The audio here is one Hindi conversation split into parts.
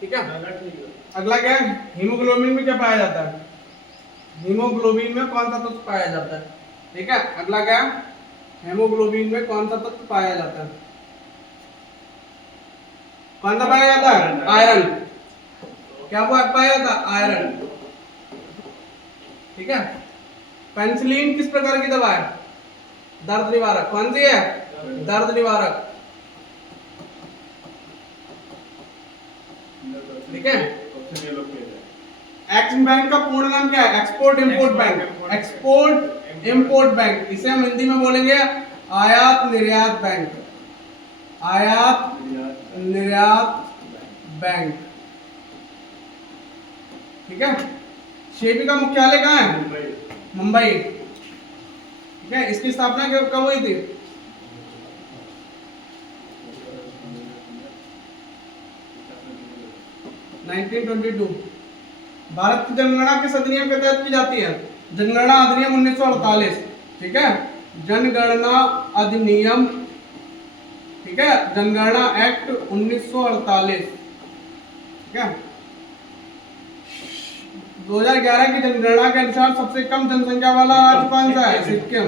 ठीक है। अगला क्या है, हीमोग्लोबिन में क्या पाया जाता है, हीमोग्लोबिन में कौन सा तत्व पाया जाता है। ठीक है, अगला क्या है, हेमोग्लोबिन में कौन सा तत्व पाया जाता है, कौन सा पाया जाता है, आयरन। क्या पाया जाता है, आयरन। ठीक है। पेनिसिलिन किस प्रकार की दवा है, दर्द निवारक। कौन सी है, दर्द निवारक। ठीक है। एक्सिम बैंक का पूर्ण नाम क्या है, export import bank. Export import bank, इसे हम हिंदी में बोलेंगे आयात निर्यात बैंक। आयात निर्यात बैंक। ठीक है। सेबी का मुख्यालय कहाँ है, मुंबई। ठीक है। इसकी स्थापना कब हुई थी, भारत की जनगणना किस अधिनियम के तहत की जाती है, जनगणना अधिनियम 1948। ठीक है, जनगणना अधिनियम। ठीक है, जनगणना एक्ट 1948। ठीक है। 2011 की जनगणना के अनुसार सबसे कम जनसंख्या वाला राज्य कौन सा है, सिक्किम।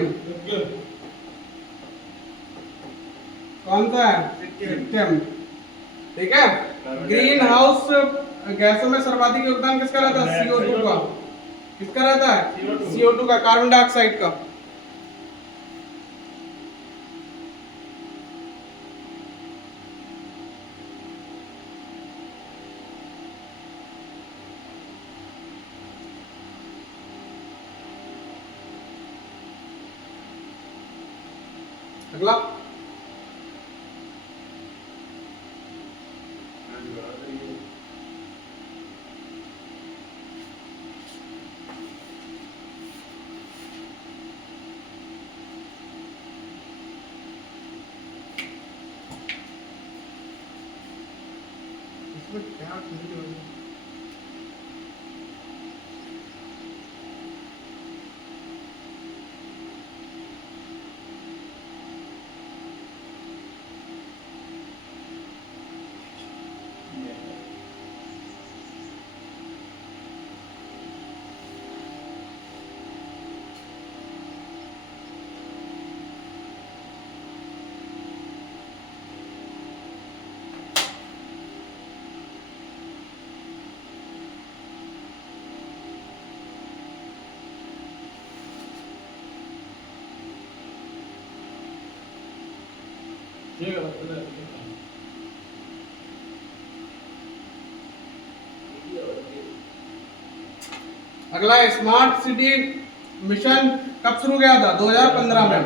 कौन सा है, सिक्किम। ठीक है। ग्रीन हाउस गैसों में सर्वाधिक योगदान किसका रहता है, CO2 का। किसका रहता है, CO2 का, कार्बन डाइऑक्साइड का। अगला, क्या अगला, स्मार्ट सिटी मिशन कब शुरू किया था, 2015 में।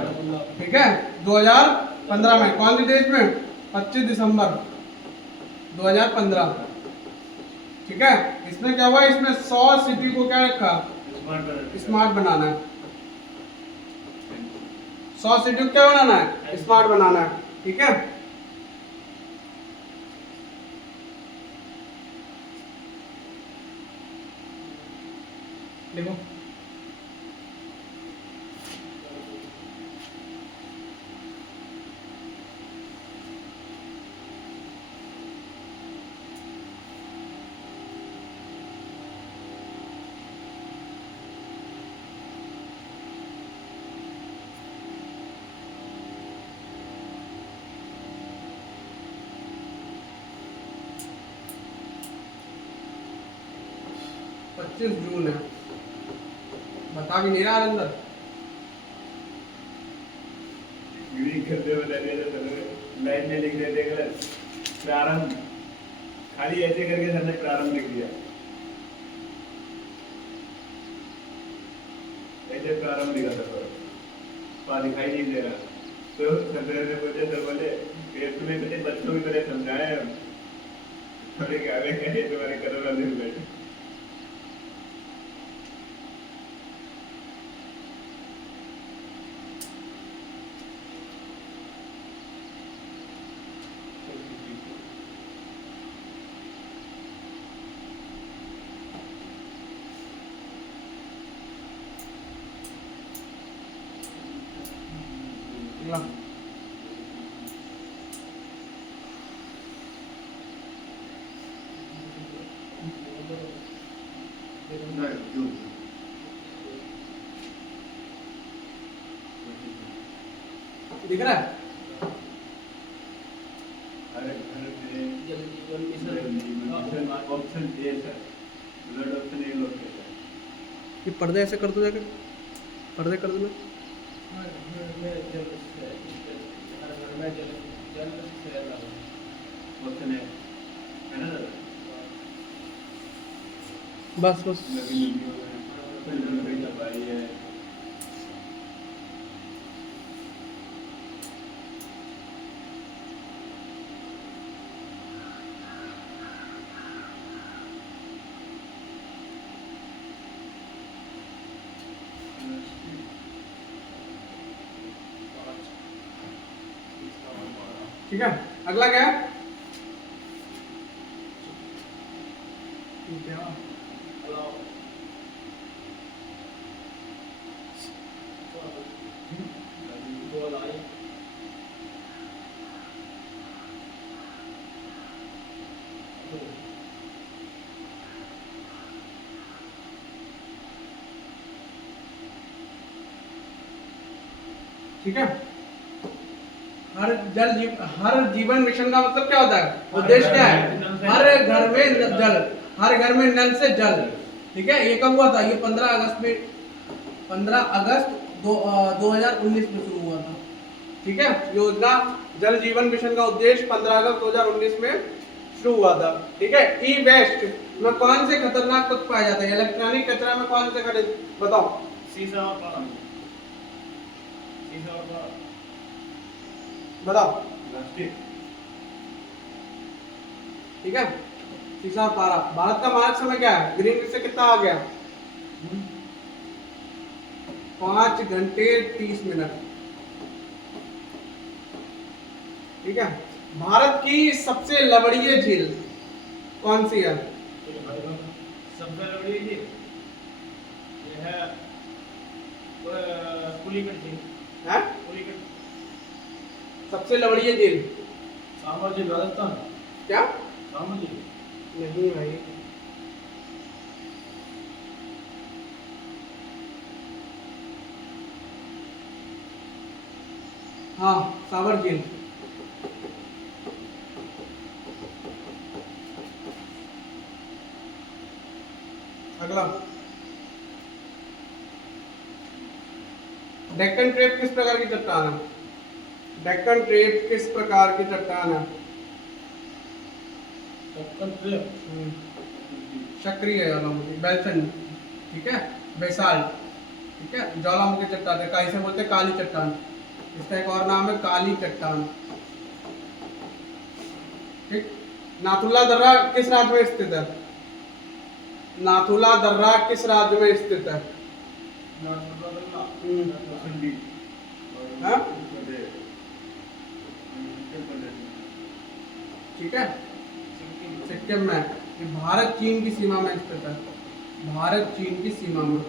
ठीक है, 2015 में। कौन सी डेट में, 25 दिसंबर 2015। ठीक है। इसमें क्या हुआ, इसमें 100 सिटी को क्या रखा, स्मार्ट बनाना है। 100 सिटी को क्या बनाना है, स्मार्ट बनाना है। ठीक है। देखो, जून है, बता भी नहीं रहा अंदर। लाइन में लिख देते प्रारंभ, खाली ऐसे करके सर ने प्रारंभ लिख दिया, ऐसे प्रारंभ लिखा था, पर दिखाई नहीं दे रहा। तो सर ने बोले, सर बोले तुम्हें मेरे बच्चों की तरह समझाए हम, थोड़े गावे कहे तुम्हारे करोड़ दिन बैठे। दिख रहा है? जल जीवन mission option A sir, blood option A लोग कहते हैं। ये पर्दे ऐसे कर दो जाके, पर्दे कर दो। हर घर में जल से हर घर में जल जल से लगा ऑप्शन ए है ना दादा? बस बस। नदी नदियों में फिर जल की सफाई है। ठीक है, अगला क्या है? ठीक है, हर जीवन मिशन का मतलब क्या होता है? उद्देश्य क्या है? हर घर में जल, हर घर में नल से जल। ठीक है, ये कब हुआ था? ये 15 अगस्त में, 15 अगस्त 2019 में शुरू हुआ था। ठीक है, योजना जल जीवन मिशन का उद्देश्य 15 अगस्त 2019 में शुरू हुआ था। ठीक है, ई वेस्ट में कौन से खतरनाक तत्व पाए जाते हैं? इलेक्ट्रॉनिक कचरा में कौन से खड़े, बताओ? शीशा और पारा शीशा और पारा बताओ। प्लास्टिक। ठीक है, शीशा और पारा। भारत का मानक समय क्या है? ग्रीनविच से कितना आ गया? 5 घंटे 30 मिनट। ठीक है, भारत की सबसे लवणीय झील कौन सी है? सबसे बड़ी जी ये है पुलिकट जी है? पुलिकट सबसे लवणीय झील सांबर जी राजस्थान क्या? सांबर जी नहीं भाई, हाँ सावर झील। अगला, डेक्कन ट्रेप किस प्रकार की चट्टान है? डेक्कन ट्रेप किस प्रकार की चट्टान है? सक्रिय ज्वालामुखी, बेल्सन। ठीक है, बेसाल्ट। ठीक है, ज्वालामुखी चट्टान है, इसे बोलते हैं काली चट्टान। इसका एक और नाम है काली चट्टान। ठीक, नाथुला दर्रा किस राज्य में स्थित है? नाथुला दर्रा किस राज्य में स्थित है? ठंडी। हाँ? उत्तर प्रदेश। ठीक है, सिक्किम में। ये भारत चीन की सीमा में स्थित है, भारत चीन की सीमा में।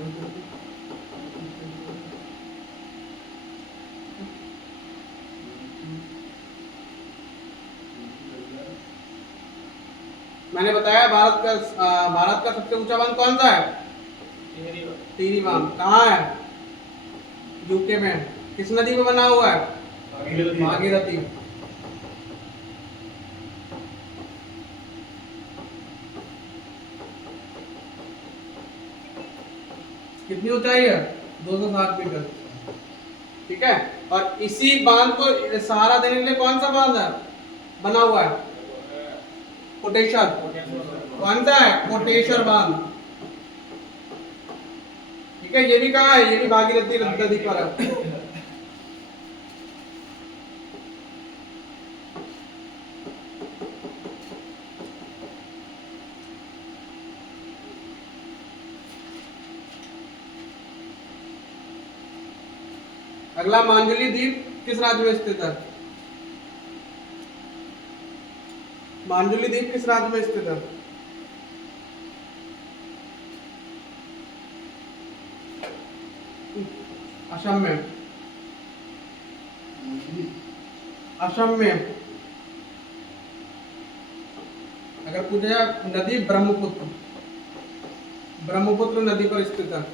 मैंने बताया भारत का सबसे ऊंचा बांध कौन सा है? टिहरी बांध। कहाँ है? यूके में। किस नदी में बना हुआ है? भागीरथी। कितनी ऊंचाई है? 260 मीटर। ठीक है, और इसी बांध को सहारा देने के लिए कौन सा बांध है बना हुआ है? कोटेश्वर। कौन सा है? कोटेश्वर बांध। ठीक है, ये भी कहाँ है? ये भी भागीरथी नदी पर है। अगला, मांजुली द्वीप किस राज्य में स्थित है? मांजुली द्वीप किस राज्य में स्थित है? असम में। असम में। अगर पूछा जाए नदी ब्रह्मपुत्र, ब्रह्मपुत्र नदी पर स्थित है।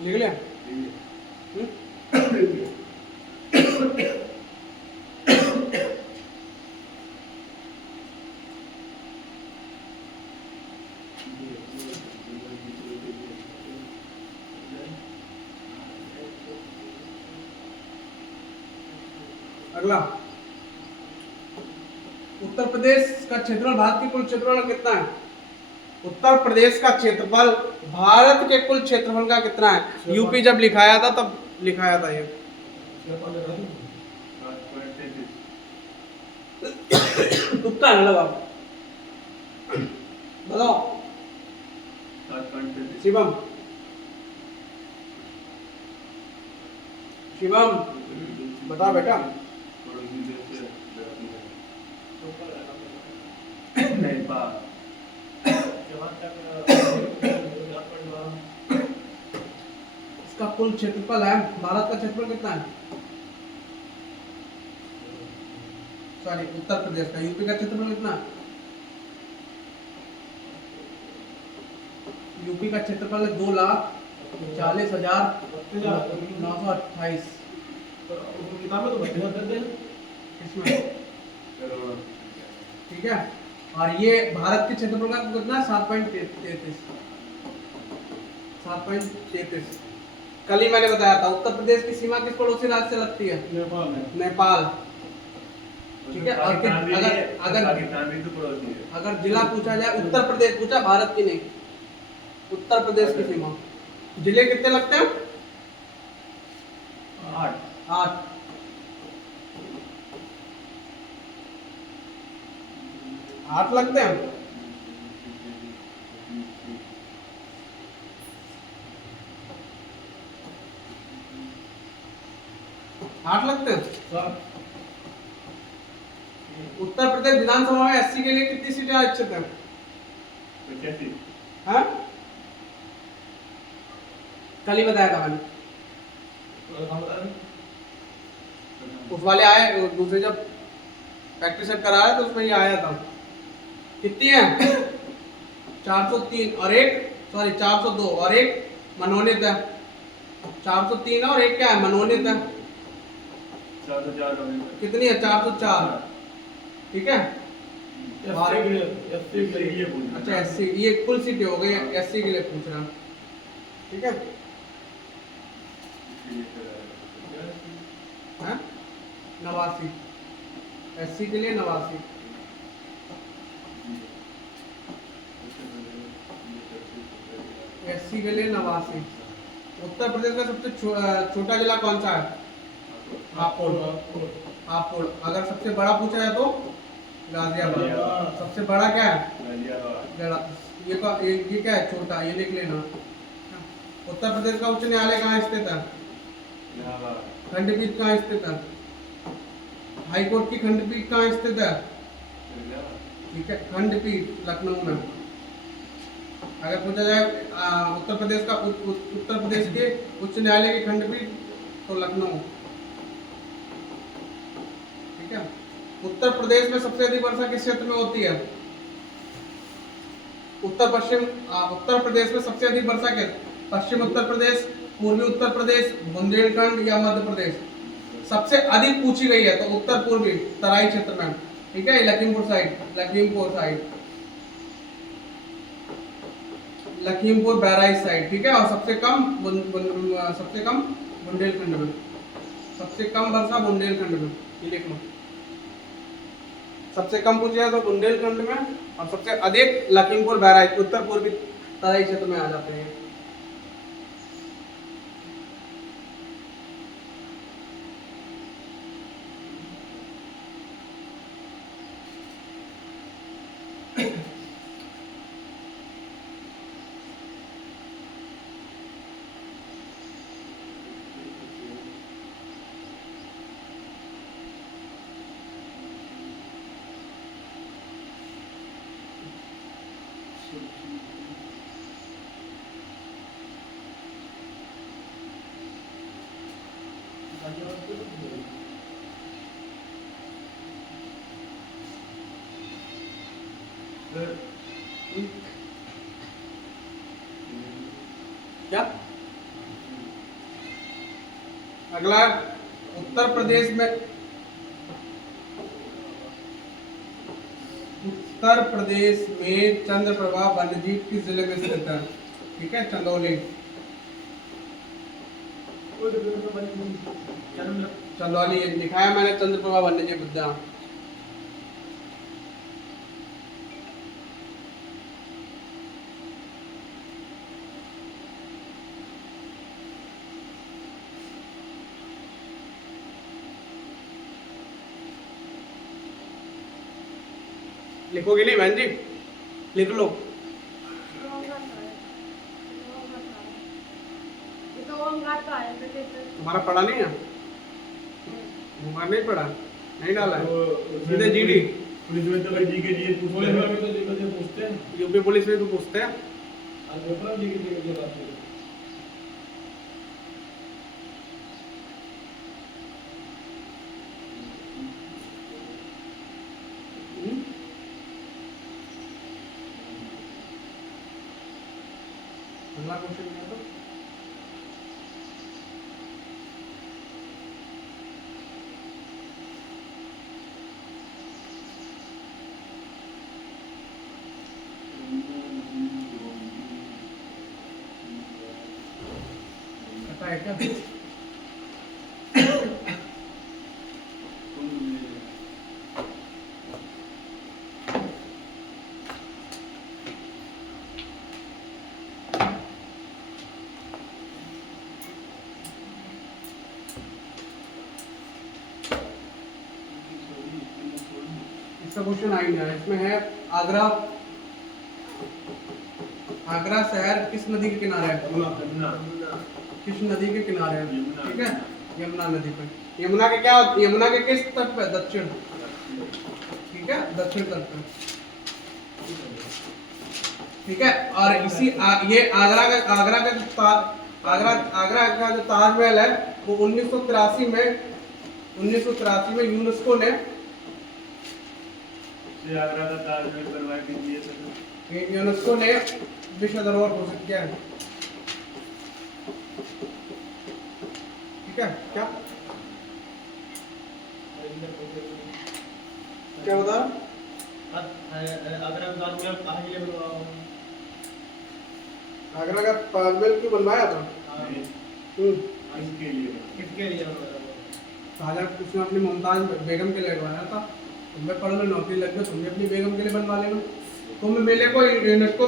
लिख लिया? अगला, उत्तर प्रदेश का क्षेत्रफल भारत के कुल क्षेत्रफल का कितना है? उत्तर प्रदेश का क्षेत्रफल भारत के कुल क्षेत्रफल का कितना है? यूपी जब लिखाया था तब लिखाया था ये। तुक्का ना लगाओ, बताओ शिवम। शिवम बता बेटा। इसका कुल क्षेत्रफल है, भारत का क्षेत्रफल कितना है? सॉरी, उत्तर प्रदेश का। यूपी का क्षेत्रफल कितना है? यूपी का क्षेत्रफल है 2,40,928। किताब में तो इसमें ठीक है। और ये भारत के क्षेत्रफल का कितना है? 7.33। कल ही मैंने बताया था, उत्तर प्रदेश की सीमा किस पड़ोसी राज्य से लगती है? नेपाल। ठीक है। और अगर जिला पूछा जाए, उत्तर प्रदेश पूछा, भारत की नहीं, उत्तर प्रदेश की सीमा। जिले कितने लगते हैं? 8। 8 लगते हैं। उत्तर प्रदेश विधानसभा में एससी के लिए कितनी सीटें आरक्षित हैं? 85। हाँ, कल ही बताया था मैंने। उस वाले आए, दूसरे जब प्रैक्टिस कराया तो उसमें ये आया था। कितनी है? 403 और एक, सॉरी 402 और एक मनोनीत है। 403 और एक क्या है? मनोनीत है। 404 कितनी है? 404। ठीक है। अच्छा एससी, ये कुल सीटें हो गई, एससी के लिए पूछ रहा। ठीक है। हाँ, 89। एससी के लिए 89। एससी के लिए 89। उत्तर प्रदेश का सबसे छोटा जिला कौन सा है? हापुड़। अगर सबसे बड़ा पूछा जाए तो गाजियाबाद। सबसे बड़ा क्या है? ये क्या है? छोटा, ये लिख लेना। उत्तर प्रदेश का उच्च न्यायालय कहाँ स्थित है? खंडपीठ कहाँ स्थित है? हाई कोर्ट की खंडपीठ कहाँ स्थित है? ठीक है, खंडपीठ लखनऊ में। अगर पूछा जाए उत्तर प्रदेश का उत्तर प्रदेश के उच्च न्यायालय की खंडपीठ तो लखनऊ। ठीक है। उत्तर प्रदेश में सबसे अधिक वर्षा किस क्षेत्र में होती है? उत्तर प्रदेश में सबसे अधिक वर्षा किस? पश्चिम उत्तर प्रदेश, पूर्वी उत्तर प्रदेश, बुंदेलखंड या मध्य प्रदेश? सबसे अधिक पूछी गई है तो उत्तर पूर्वी तराई क्षेत्र में। ठीक है, लखीमपुर साइड, लखीमपुर बहराइच साइड, ठीक है। और सबसे कम बुंदेलखंड में, सबसे कम वर्षा बुंदेलखंड में, ये लिख लो। सबसे कम पूछा तो बुंदेलखंड में, और सबसे अधिक लखीमपुर बहराइच, उत्तर पूर्वी तराई क्षेत्र में आ जाते हैं। क्या अगला, उत्तर प्रदेश में चंद्रप्रभा वन्यजीव किस जिले में स्थित है? ठीक है, चंदौली, चंदौली दिखाया मैंने, चंद्रप्रभा वन्यजीव उद्यान। लिखोगे नहीं बहन जी? लिख लो। तुम्हारा पढ़ा नहीं है? तुम्हारा नहीं पढ़ा, नहीं डाला है? सीधे जीडी पुलिस में तो जी के लिए पूछते हैं, यूपी पुलिस में भी पूछते हैं। अगला क्वेश्चन क्या था? पता है क्या? इसका क्वेश्चन आ ही नहीं, इसमें है आगरा शहर किस नदी के किनारे है? किस नदी के किनारे है? ठीक है, यमुना नदी पर। यमुना के क्या, यमुना के किस तट पे? दक्षिण, ठीक है, दक्षिण तट पे, ठीक है। और ये आगरा का जो ताजमहल है वो 1983 में यूनेस्को ने आगरा का ताजमहल बनवा के दिए थे। यूनेस्को ने विश्व धरोहर घोषित किया है, ठीक है। क्या बता? आगरा का ताजमहल क्यों बनवाया था? किसके लिए राजा उसने अपनी मुमताज बेगम के लिए बनवाया था। तुम्हें पढ़ लो, नौकरी लग गई, तुमने अपनी बेगम के लिए बनवा लेना। कुंभ मेले को यूनेस्को